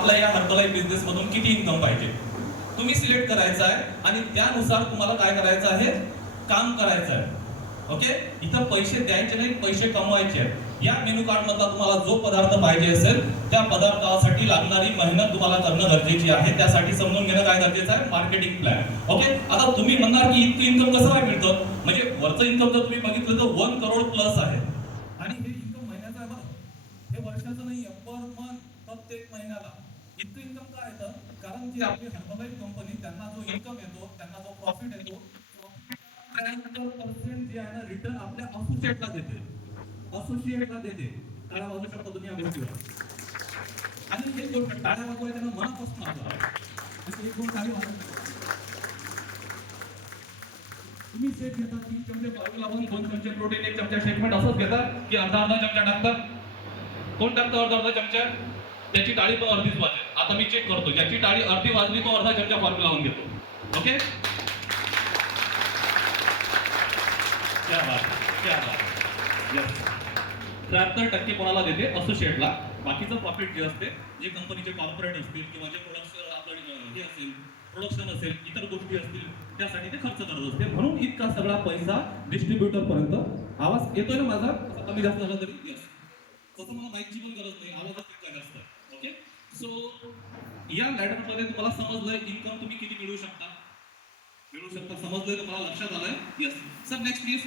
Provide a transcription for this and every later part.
आपल्या या Herbalife business मधून किती इन्कम पाहिजे तुम्ही सिलेक्ट करायचं आहे आणि त्यानुसार तुम्हाला काय करायचं आहे, काम करायचं आहे. ओके, इथं पैसे द्यायचे नाही, पैसे कमवायचे आहेत. या मेनू कार्ड मधला तुम्हाला जो पदार्थ पाहिजे असेल त्या पदार्थासाठी लागणारी मेहनत तुम्हाला करणं गरजेची आहे. त्यासाठी समजून घेणं काय गरजेचं आहे, मार्केटिंग प्लॅन. ओके, आता तुम्ही म्हणणार की इतकं इन्कम कसं काय मिळतं, म्हणजे वरचं इन्कम जर तुम्ही बघितलं तर 1 करोड प्लस आहे आणि हे इन्कम महिन्याचं आहे बरं, हे वर्षाचं नाही आहे, पर मंथ, प्रत्येक महिन्याला. इतकं इन्कम का येतं, कारण की आपली हर्बलाइफ कंपनी त्यांना जो इन्कम येतो, त्यांना जो प्रॉफिट येतो, 73% जे आहे ना रिटर्न आपल्या असोसिएटला देते, असोसिएटला देते. टाळ्या वाजवू शकता तुम्ही या गोष्टीवर. आणि हे गोष्ट टाळ्या वाजवायला त्यांना मनापासून असं एक दोन टाळी वाजवतात. तुम्ही शेक घेता 3 चमचे फॉर्म्युला 1, 2 चमचे प्रोटीन, 1 चमचा शेकमेंट असंच घेतात की अर्धा चमचा टाकतात. कोण टाकतं अर्धा चमचा? त्याची टाळी पण अर्धीच वाजते. आता मी चेक करतो, ज्याची टाळी अर्धी वाजली तो अर्धा चमचा फॉर्म्युला 1 घेतो. ओके, क्या बात, क्या बात. यस, 73% कोणाला देते, असोसिएटला. बाकीचं प्रॉफिट जे असते, जे कंपनीचे कॉर्पोरेट असतील किंवा जे प्रोडक्शन आपलं हे असेल, प्रोडक्शन असेल, इतर गोष्टी असतील, त्यासाठी ते खर्च करत असते. म्हणून इतका सगळा पैसा डिस्ट्रीब्युटर पर्यंत. आवाज येतोय ना माझा, कमी जास्त झाला तरी? यस, तसं मला माईकची पण गरज नाही, आवाजच तितका जास्त. ओके, सो या लॅडरमध्ये तुम्हाला समजलंय इन्कम तुम्ही किती मिळवू शकता, समजलंय तुम्हाला, लक्षात आलंय? Yes sir, next please.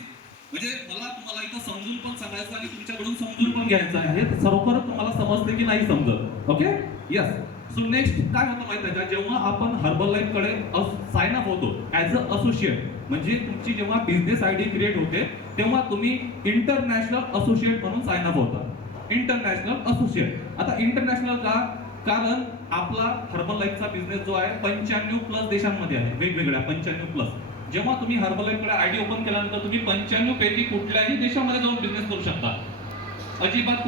म्हणजे मला तुम्हाला इथं समजून पण सांगायचं आणि तुमच्याकडून समजून पण घ्यायचं आहे, खरोखर तुम्हाला समजते की नाही समजत. Okay, yes. सो नेक्स्ट काय होतं माहिती आहे का, जेव्हा आपण हर्बलाइफ कडे साइन अप होतो ऍज अ असोसिएट, म्हणजे तुमची जेव्हा बिझनेस आयडी क्रिएट होते तेव्हा तुम्ही इंटरनॅशनल असोसिएट म्हणून साइन अप होता. International associate. आता इंटरनॅशनल का, कारण आपला हर्बलाइफचा बिझनेस जो आहे 95 प्लस देशांमध्ये आहे, वेगवेगळ्या 95 प्लस. जेव्हा तुम्ही हर्बलाइफ कडे आयडी ओपन केल्यानंतर तुम्ही 95 पैकी कुठल्याही देशामध्ये जाऊन बिझनेस करू शकता, अजिबात